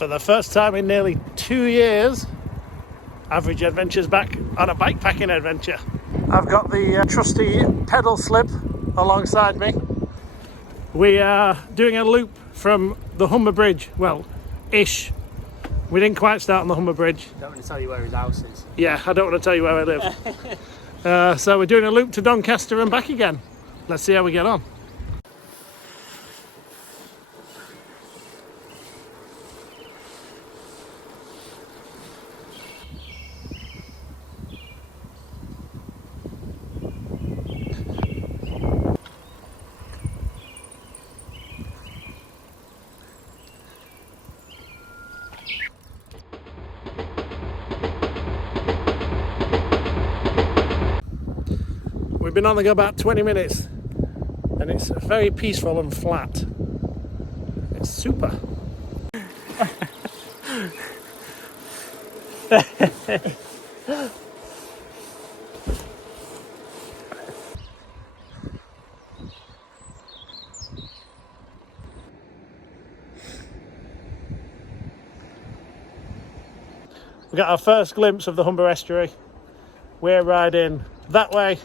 For the first time in nearly 2 years, Average Adventure's back on a bikepacking adventure. I've got the trusty pedal slip alongside me. We are doing a loop from the Humber Bridge, well, ish. We didn't quite start on the Humber Bridge. Don't want to tell you where his house is. Yeah, I don't want to tell you where I live. So we're doing a loop to Doncaster and back again. Let's see how we get on. We've been on the go about 20 minutes and it's very peaceful and flat. It's super. We got our first glimpse of the Humber estuary. We're riding that way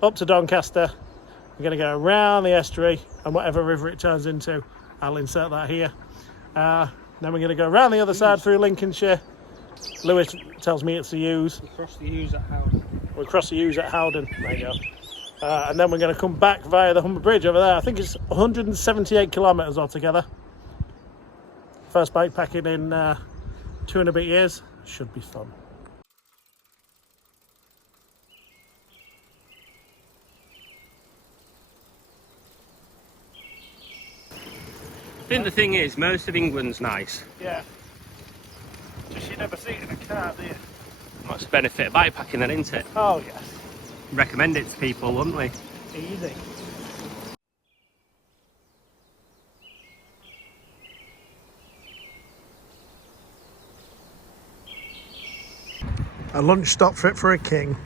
up to Doncaster. We're going to go around the estuary and whatever river it turns into, I'll insert that here. Then we're going to go around the other side through Lincolnshire. Lewis tells me it's the Ouse. We cross the Ouse at Howden. We'll cross the Ouse at Howden. There you go. And then we're going to come back via the Humber Bridge over there. I think it's 178 kilometres altogether. First bikepacking in 2 and a bit years. Should be fun. I think the thing is, most of England's nice. Yeah. Just you never see it in a car, do you? That's the benefit of bikepacking then, isn't it? Oh, yes. Recommend it to people, wouldn't we? Easy. A lunch stop fit for a king.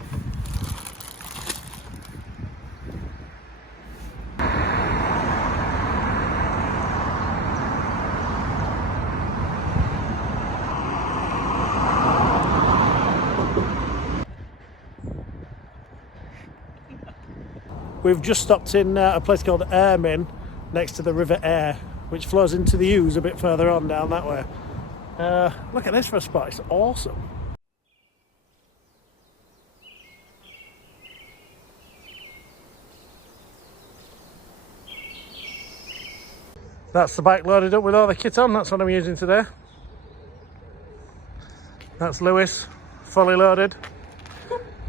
We've just stopped in a place called Airmin next to the River Aire, which flows into the Ouse a bit further on down that way. Look at this for a spot, it's awesome. That's the bike loaded up with all the kit on, that's what I'm using today. That's Lewis, fully loaded.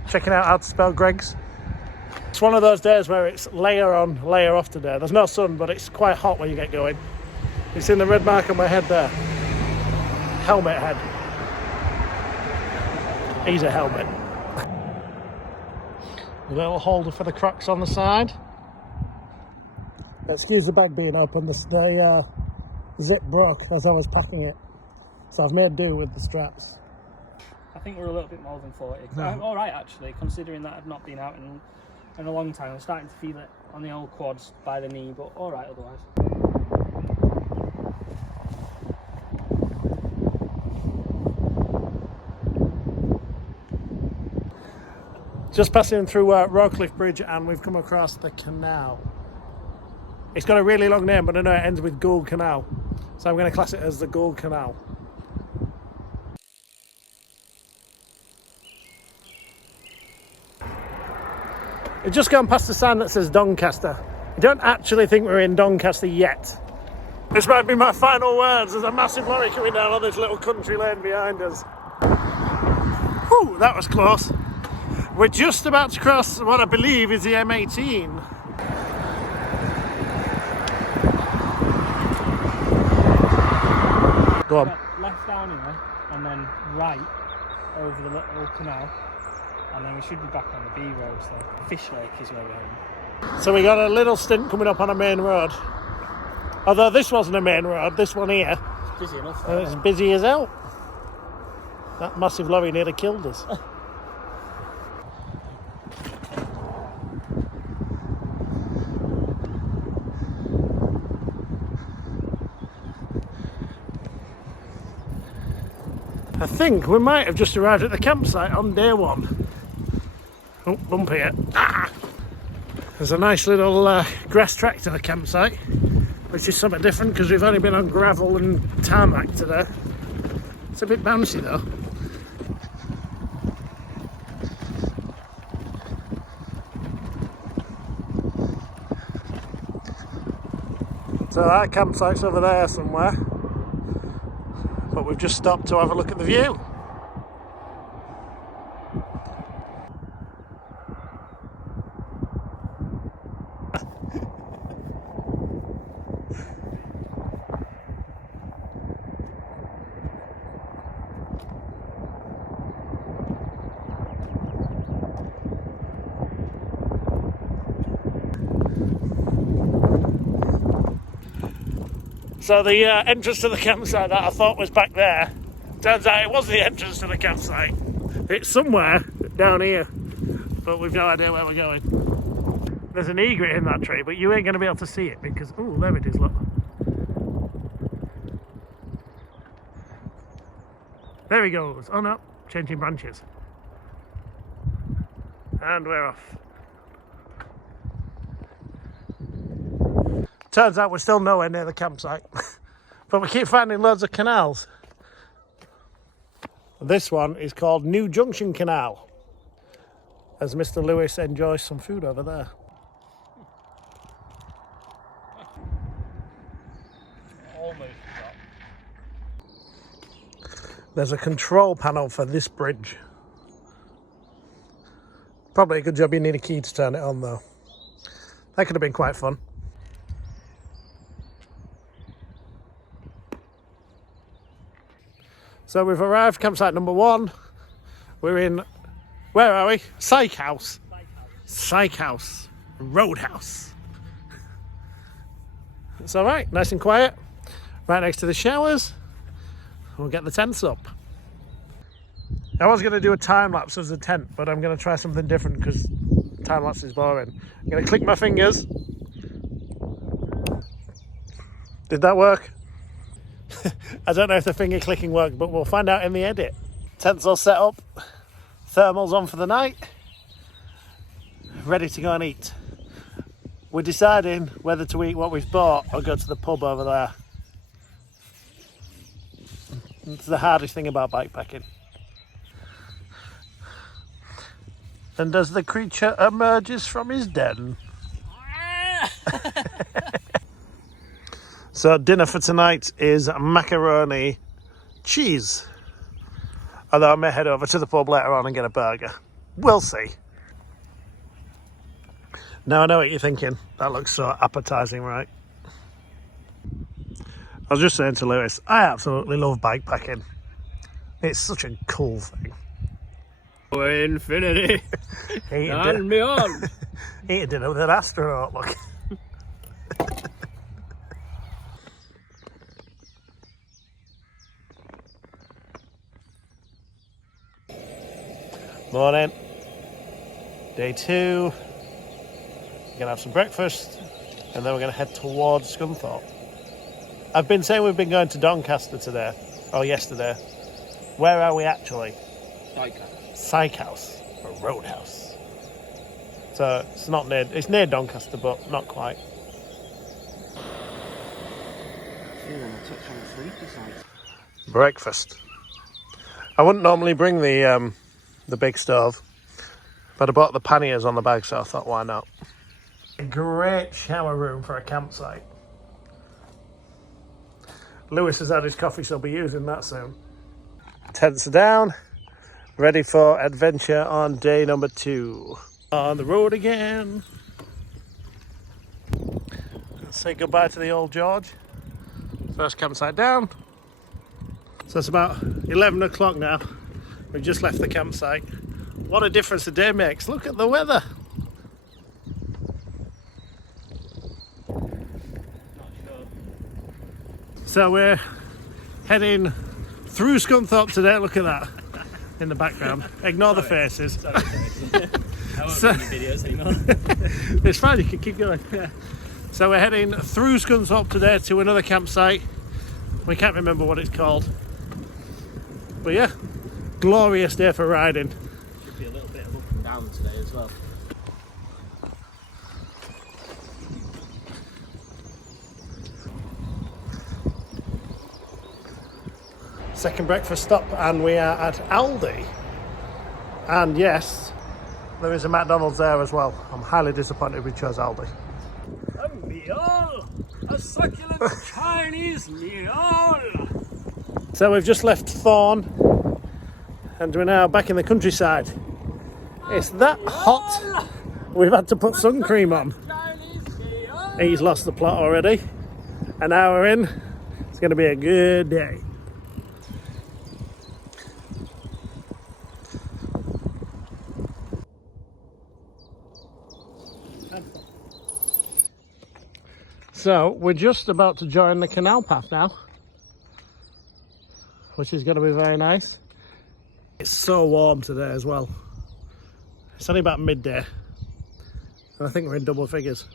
Checking out how to spell Greg's. It's one of those days where it's layer on, layer off today. There's no sun, but it's quite hot when you get going. You've seen the red mark on my head there. Helmet head. He's a helmet. A little holder for the Crocs on the side. Excuse the bag being open, the zip broke as I was packing it. So I've made do with the straps. I think we're a little bit more than 40. No. I'm all right actually, considering that I've not been out in a long time. I'm starting to feel it on the old quads by the knee, but all right otherwise. Just passing through Rowcliffe Bridge and we've come across the canal. It's got a really long name, but I know it ends with Gould Canal. So I'm going to class it as the Gould Canal. We've just gone past the sign that says Doncaster. I don't actually think we're in Doncaster yet. This might be my final words. There's a massive lorry coming down on this little country lane behind us. Whew, that was close. We're just about to cross what I believe is the M18. Go on. Left down here and then right over the little canal, and then we should be back on the B road. So Fish Lake is where we're heading. So we got a little stint coming up on a main road. Although this wasn't a main road, this one here. It's busy enough. And it's busy as hell. That massive lorry nearly killed us. I think we might have just arrived at the campsite on day one. Oh, bump here. Ah! There's a nice little grass track to the campsite, which is something different because we've only been on gravel and tarmac today. It's a bit bouncy though. So our campsite's over there somewhere, but we've just stopped to have a look at the view. So the entrance to the campsite that I thought was back there, turns out it was the entrance to the campsite. It's somewhere down here, but we've no idea where we're going. There's an egret in that tree, but you ain't going to be able to see it because, oh, there it is, look. There he goes. Oh no, changing branches. And we're off. Turns out we're still nowhere near the campsite, but we keep finding loads of canals. This one is called New Junction Canal, as Mr. Lewis enjoys some food over there. There's a control panel for this bridge. Probably a good job you need a key to turn it on though. That could have been quite fun. So we've arrived, campsite number 1. We're in, where are we? Psych House. Psych House. Roadhouse. It's all right, nice and quiet. Right next to the showers. We'll get the tents up. I was going to do a time lapse of the tent, but I'm going to try something different because time lapse is boring. I'm going to click my fingers. Did that work? I don't know if the finger clicking worked, but we'll find out in the edit. Tents all set up, thermals on for the night, ready to go and eat. We're deciding whether to eat what we've bought or go to the pub over there. It's the hardest thing about bikepacking. And as the creature emerges from his den. So dinner for tonight is macaroni cheese. Although I may head over to the pub later on and get a burger. We'll see. Now I know what you're thinking. That looks so appetizing, right? I was just saying to Lewis, I absolutely love bikepacking. It's such a cool thing. For infinity and beyond. Eating dinner with an astronaut, look. Morning. Day 2. We're gonna have some breakfast and then we're gonna head towards Scunthorpe. I've been saying we've been going to Doncaster today, or yesterday. Where are we actually? Psych House, or Roadhouse. So it's not near, it's near Doncaster, but not quite. Breakfast. I wouldn't normally bring the big stove, but I bought the panniers on the bag, so I thought, why not? A great shower room for a campsite. Lewis has had his coffee, so he'll be using that soon. Tents are down, ready for adventure on day number 2. On the road again. Let's say goodbye to the old George. First campsite down. So it's about 11 o'clock now. We've just left the campsite. What a difference a day makes. Look at the weather. So we're heading through Scunthorpe today. Look at that in the background. Ignore the faces. Sorry. I won't make any videos anymore. It's fine, you can keep going. So we're heading through Scunthorpe today to another campsite. We can't remember what it's called. But yeah, glorious day for riding. Should be a little bit of up and down today as well. Second breakfast stop, and we are at Aldi. And yes, there is a McDonald's there as well. I'm highly disappointed we chose Aldi. A meal! A succulent Chinese meal! So we've just left Thorn and we're now back in the countryside. It's that hot, we've had to put sun cream on. He's lost the plot already. An hour in, it's going to be a good day. So we're just about to join the canal path now, which is going to be very nice. It's so warm today as well. It's only about midday, and I think we're in double figures.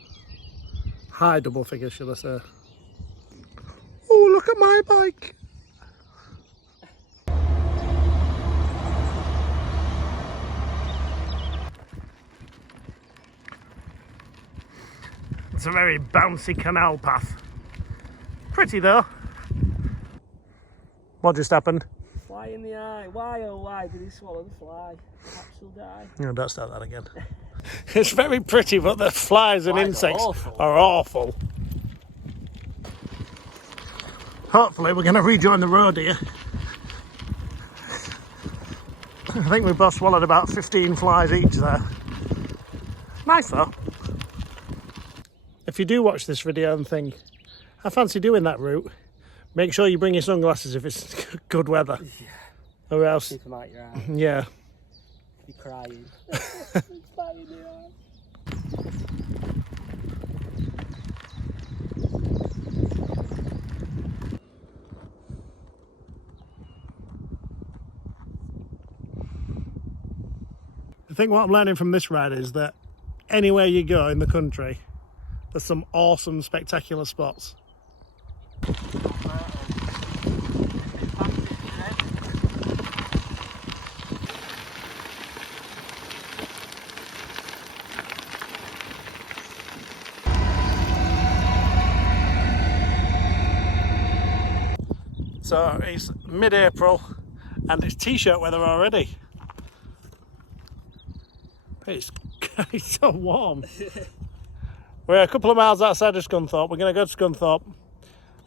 High double figures, should I say. Oh, look at my bike! It's a very bouncy canal path. Pretty though. What just happened? Fly in the eye. Why, oh why did he swallow the fly? Perhaps he'll die. No, don't start that again. It's very pretty, but the flies and insects are awful. Hopefully we're going to rejoin the road here. I think we both swallowed about 15 flies each there. Nice though. If you do watch this video and think, I fancy doing that route, make sure you bring your sunglasses if it's good weather. Yeah. Or else... Keep them out your eye. Yeah. You're crying. It's fly in the eye. I think what I'm learning from this ride is that anywhere you go in the country, there's some awesome, spectacular spots. So it's mid-April and it's t-shirt weather already. It's so warm. We're a couple of miles outside of Scunthorpe. We're going to go to Scunthorpe.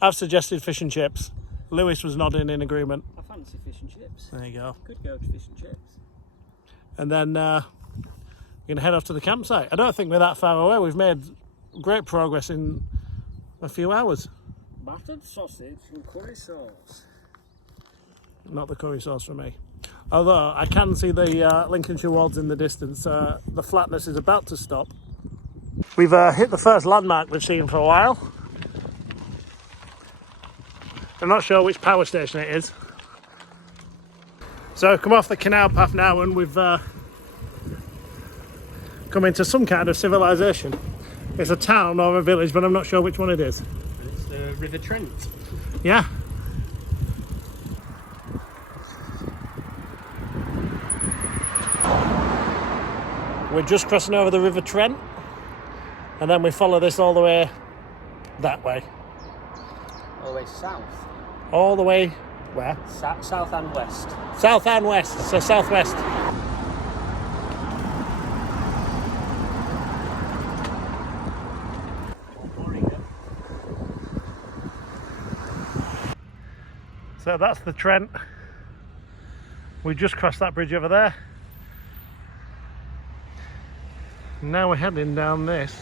I've suggested fish and chips. Lewis was nodding in agreement. I fancy fish and chips. There you go. Could go to fish and chips. And then we're going to head off to the campsite. I don't think we're that far away. We've made great progress in a few hours. Battered sausage and curry sauce. Not the curry sauce for me. Although I can see the Lincolnshire Wolds in the distance. The flatness is about to stop. We've hit the first landmark we've seen for a while. I'm not sure which power station it is. So I've come off the canal path now and we've come into some kind of civilization. It's a town or a village, but I'm not sure which one it is. It's the River Trent. Yeah. We're just crossing over the River Trent, and then we follow this all the way that way. All the way south. All the way where? South and west. South and west, so southwest. So that's the Trent. We just crossed that bridge over there. Now we're heading down this.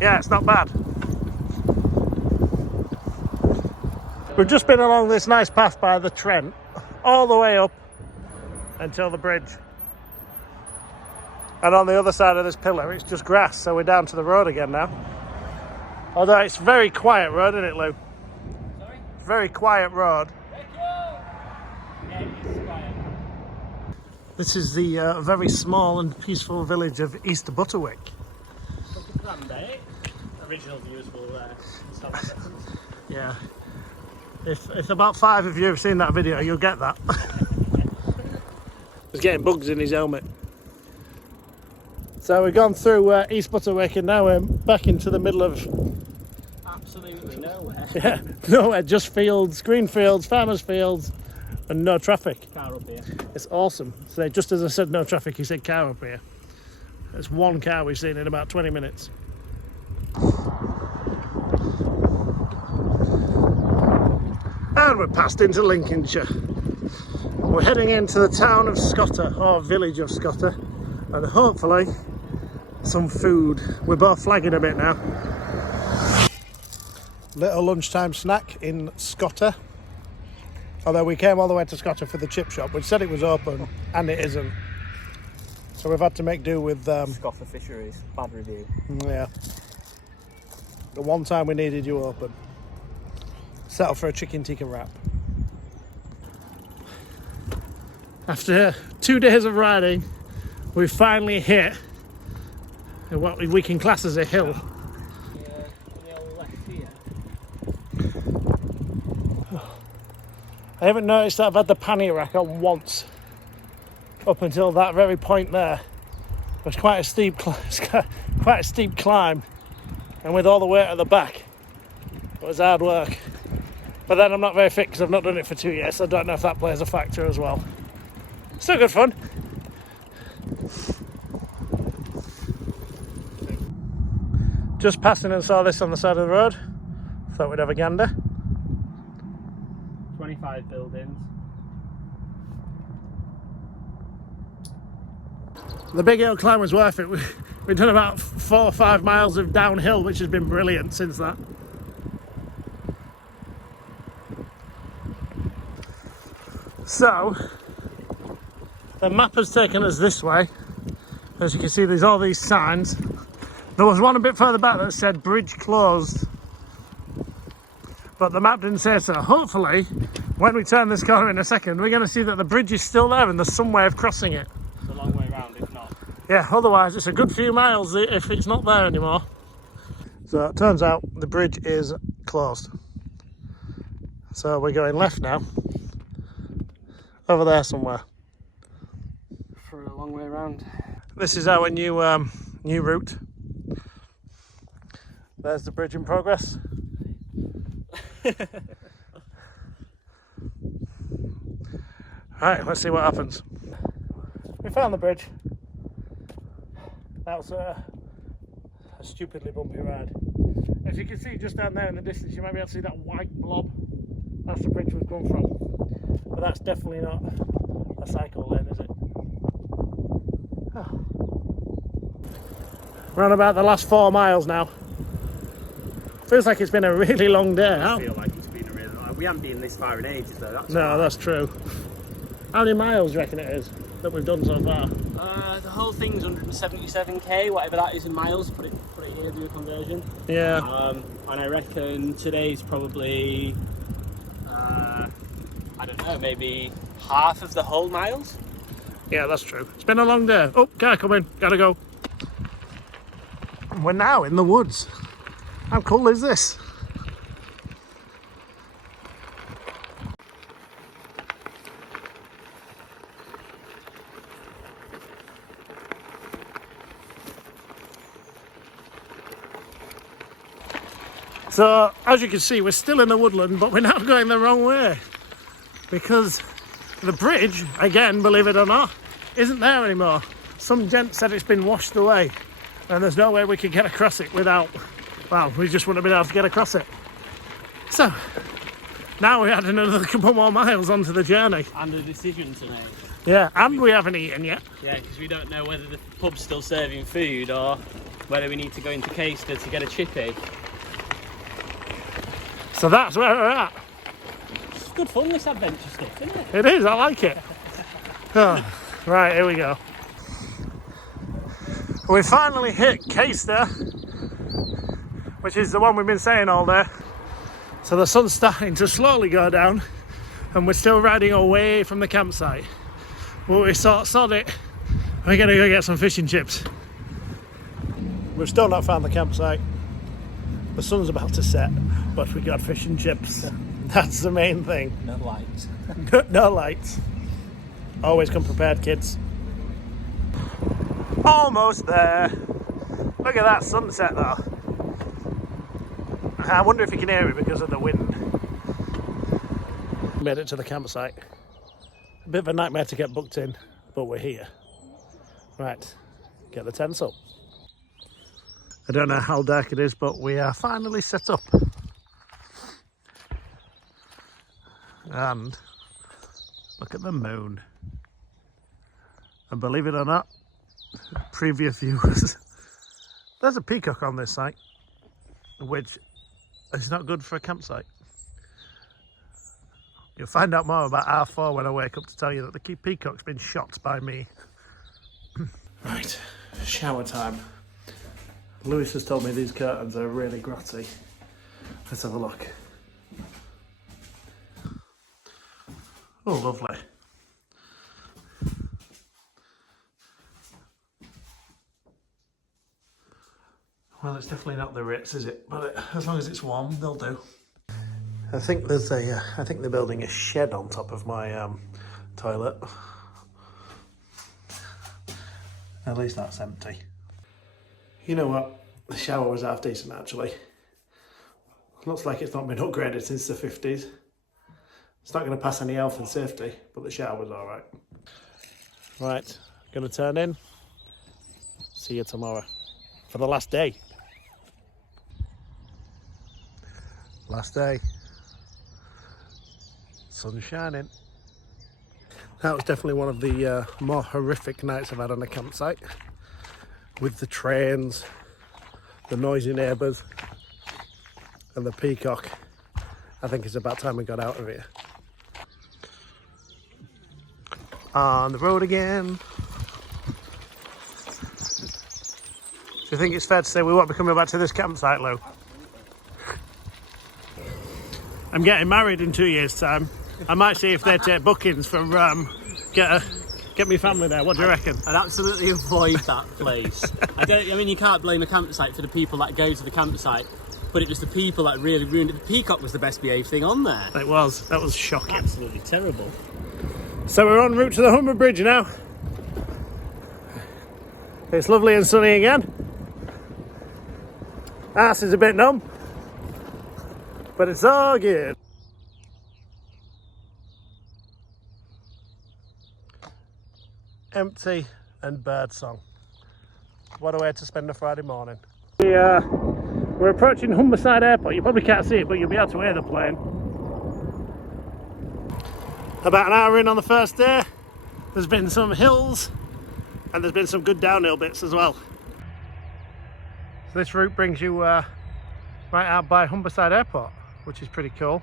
Yeah, it's not bad. We've just been along this nice path by the Trent, all the way up until the bridge. And on the other side of this pillar, it's just grass, so we're down to the road again now. Although it's a very quiet road, isn't it, Lou? Sorry? Very quiet road. Yeah, it's quiet. This is the very small and peaceful village of East Butterwick. Look at Grand Bay. Original views will stop at distance. Yeah. If about 5 of you have seen that video, you'll get that. He's getting bugs in his helmet. So we've gone through East Butterwick and now we're back into the middle of... Absolutely nowhere. Yeah, nowhere, just fields, green fields, farmers' fields, and no traffic. Car up here. It's awesome. So just as I said no traffic, he said car up here. There's one car we've seen in about 20 minutes. And we're passed into Lincolnshire. We're heading into the town of Scotter, or village of Scotter, and hopefully some food. We're both flagging a bit now. Little lunchtime snack in Scotter. Although we came all the way to Scotter for the chip shop, which said it was open, and it isn't. So we've had to make do with... Scotter Fisheries, bad review. Yeah. The one time we needed you open. Settle for a chicken tikka wrap. After 2 days of riding, we finally hit what we can class as a hill. Yeah, the old left here. I haven't noticed that I've had the pannier rack on once. Up until that very point there. It was quite a steep climb. And with all the weight at the back, it was hard work. But then I'm not very fit because I've not done it for 2 years, so I don't know if that plays a factor as well. Still good fun. Just passing and saw this on the side of the road. Thought we'd have a gander. 25 buildings. The big hill climb was worth it. We've done about 4 or 5 miles of downhill, which has been brilliant since that. So, the map has taken us this way. As you can see, there's all these signs. There was one a bit further back that said bridge closed, but the map didn't say so. Hopefully, when we turn this corner in a second, we're going to see that the bridge is still there and there's some way of crossing it. It's a long way round, if not. Yeah, otherwise it's a good few miles if it's not there anymore. So it turns out the bridge is closed. So we're going left now. Over there somewhere. For a long way round. This is our new route. There's the bridge in progress. Right, let's see what happens. We found the bridge. That was a stupidly bumpy ride. As you can see just down there in the distance, you might be able to see that white blob. That's the bridge we've come from. But that's definitely not a cycle lane, is it? Oh. We're on about the last 4 miles now. Feels like it's been a really long day. I feel like it's been a really long... We haven't been this far in ages though. That's true. How many miles do you reckon it is that we've done so far? The whole thing's 177k, whatever that is in miles. Put it here, do a conversion. Yeah. And I reckon today's probably, I don't know, maybe half of the whole miles. Yeah, that's true. It's been a long day. Oh, car coming. Gotta go. We're now in the woods. How cool is this? So, as you can see, we're still in the woodland, but we're now going the wrong way. Because the bridge, again, believe it or not, isn't there anymore. Some gent said it's been washed away, and there's no way we could get across it without, well, we just wouldn't have been able to get across it. So, now we had another couple more miles onto the journey. And a decision to make. Yeah, and we haven't eaten yet. Yeah, because we don't know whether the pub's still serving food or whether we need to go into Caister to get a chippy. So that's where we're at. It's good fun, this adventure stuff, isn't it? It is, I like it. Oh, right, here we go. We finally hit Caister. which is the one we've been saying all day. So the sun's starting to slowly go down and we're still riding away from the campsite. But we sod it, we're gonna go get some fish and chips. We've still not found the campsite. The sun's about to set, but we got fish and chips. That's the main thing. No lights. No lights. Always come prepared, kids. Almost there. Look at that sunset though. I wonder if you can hear it because of the wind. Made it to the campsite. A bit of a nightmare to get booked in, but we're here. Right, get the tents up. I don't know how dark it is, but we are finally set up. And look at the moon. And believe it or not, previous viewers, there's a peacock on this site, which is not good for a campsite. You'll find out more about R4 when I wake up to tell you that the peacock's been shot by me. Right, shower time. Lewis has told me these curtains are really grotty. Let's have a look. Oh, lovely. Well, it's definitely not the Ritz, is it? But as long as it's warm, they'll do. I think there's I think they're building a shed on top of my toilet. At least that's empty. You know what? The shower was half decent actually. Looks like it's not been upgraded since the 50s. It's not going to pass any health and safety, but the shower was alright. Right, gonna turn in. See you tomorrow for the last day. Last day. Sun's shining. That was definitely one of the more horrific nights I've had on a campsite. With the trains, the noisy neighbours, and the peacock. I think it's about time we got out of here. On the road again. Do you think it's fair to say we won't be coming back to this campsite, Lou? I'm getting married in 2 years' time. I might see if they take bookings from get me family there. What do you reckon? I'd absolutely avoid that place. I mean, you can't blame a campsite for the people that go to the campsite, but it was the people that really ruined it. The peacock was the best behaved thing on there. It was. That was shocking. Absolutely terrible. So we're en route to the Humber Bridge now. It's lovely and sunny again. Arse is a bit numb, but it's all good. Empty and bird song. What a way to spend a Friday morning. We're approaching Humberside Airport. You probably can't see it, but you'll be able to hear the plane. About an hour in on the first day. There's been some hills and there's been some good downhill bits as well. So this route brings you right out by Humberside Airport, which is pretty cool.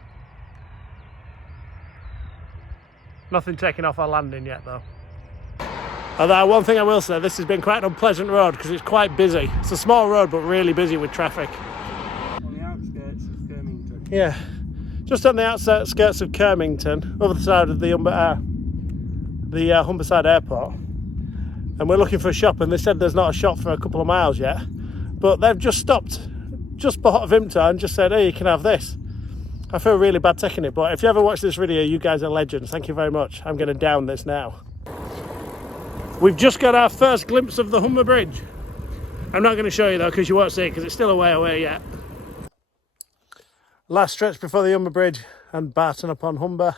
Nothing taking off our landing yet though. Although one thing I will say, this has been quite an unpleasant road because it's quite busy. It's a small road but really busy with traffic. On the outskirts of Birmingham. Yeah, just on the outskirts of Birmingham, other side of the Humberside Airport. And we're looking for a shop and they said there's not a shop for a couple of miles yet. But they've just stopped, just bought a Vimta and just said, hey, you can have this. I feel really bad taking it, but if you ever watch this video, you guys are legends. Thank you very much. I'm going to down this now. We've just got our first glimpse of the Humber Bridge. I'm not going to show you though because you won't see it because it's still a way away yet. Last stretch before the Humber Bridge and Barton upon Humber.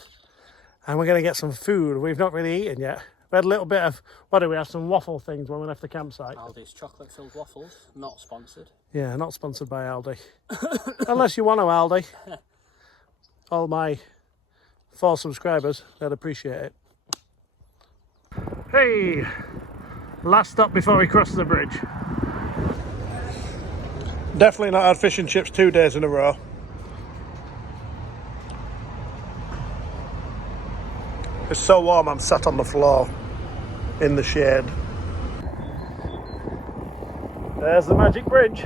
And we're going to get some food. We've not really eaten yet. We had a little bit of, what do we have, some waffle things when we left the campsite. Aldi's chocolate-filled waffles, not sponsored. Yeah, not sponsored by Aldi. Unless you want to, Aldi. All my 4 subscribers, they'd appreciate it. Hey, last stop before we cross the bridge. Definitely not had fish and chips 2 days in a row. It's so warm I'm sat on the floor in the shade. There's the magic bridge.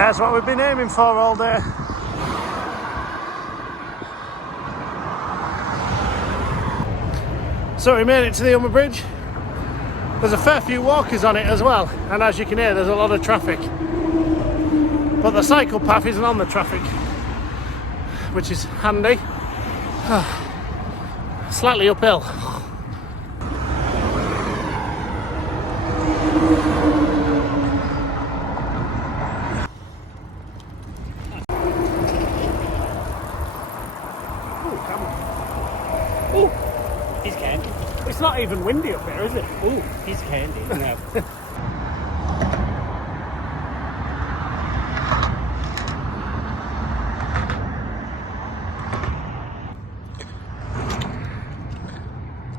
That's what we've been aiming for all day. So we made it to the Humber Bridge. There's a fair few walkers on it as well, and as you can hear, there's a lot of traffic. But the cycle path isn't on the traffic, which is handy. Slightly uphill. He's candy. It's not even windy up here, is it? Oh, he's candy. No.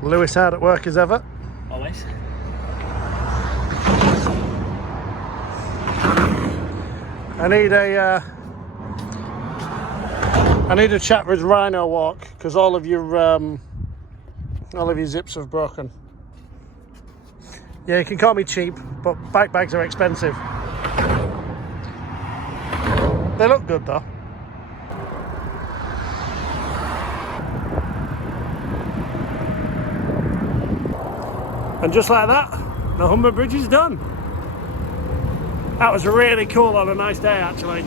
Lewis hard at work as ever. Always. I need a Chattered Rhino walk because all of your zips have broken. Yeah, you can call me cheap, but bike bags are expensive. They look good though. And just like that, the Humber Bridge is done. That was really cool on a nice day, actually.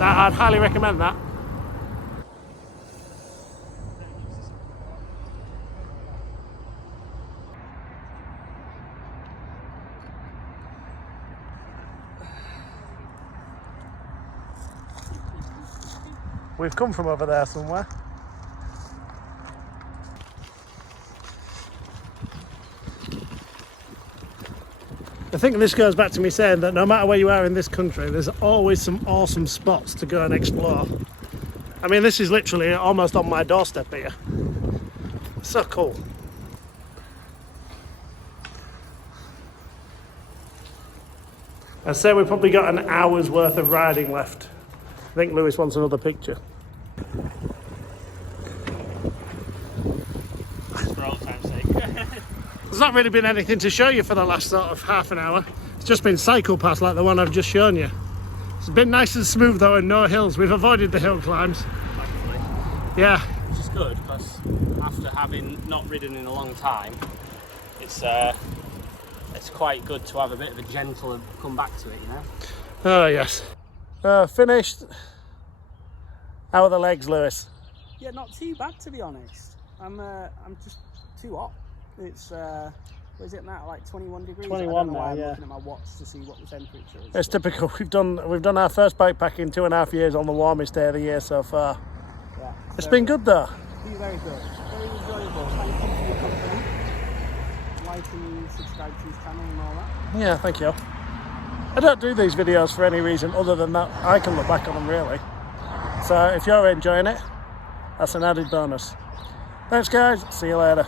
I'd highly recommend that. We've come from over there somewhere. I think this goes back to me saying that no matter where you are in this country, there's always some awesome spots to go and explore. I mean, this is literally almost on my doorstep here. So cool. I'd say we've probably got an hour's worth of riding left. I think Lewis wants another picture. For old time's sake. There's not really been anything to show you for the last sort of half an hour. It's just been cycle paths like the one I've just shown you. It's been nice and smooth though, and no hills. We've avoided the hill climbs. Thankfully. Yeah. Which is good, because after having not ridden in a long time, it's quite good to have a bit of a gentle and come back to it, you know? Oh yes. Finished. How are the legs, Lewis? Yeah, not too bad to be honest. I'm just too hot. It's what is it now? Like 21 degrees. 21 I don't know why now, I'm yeah. looking at my watch to see what the temperature is. It's typical. We've done our first bikepacking in 2.5 years on the warmest day of the year so far. Yeah, It's been good though. Be very good. Very enjoyable. Thank you for your company. Like and subscribe to his channel and all that. Yeah, thank you. I don't do these videos for any reason other than that I can look back on them really. So if you're enjoying it, that's an added bonus. Thanks guys, see you later.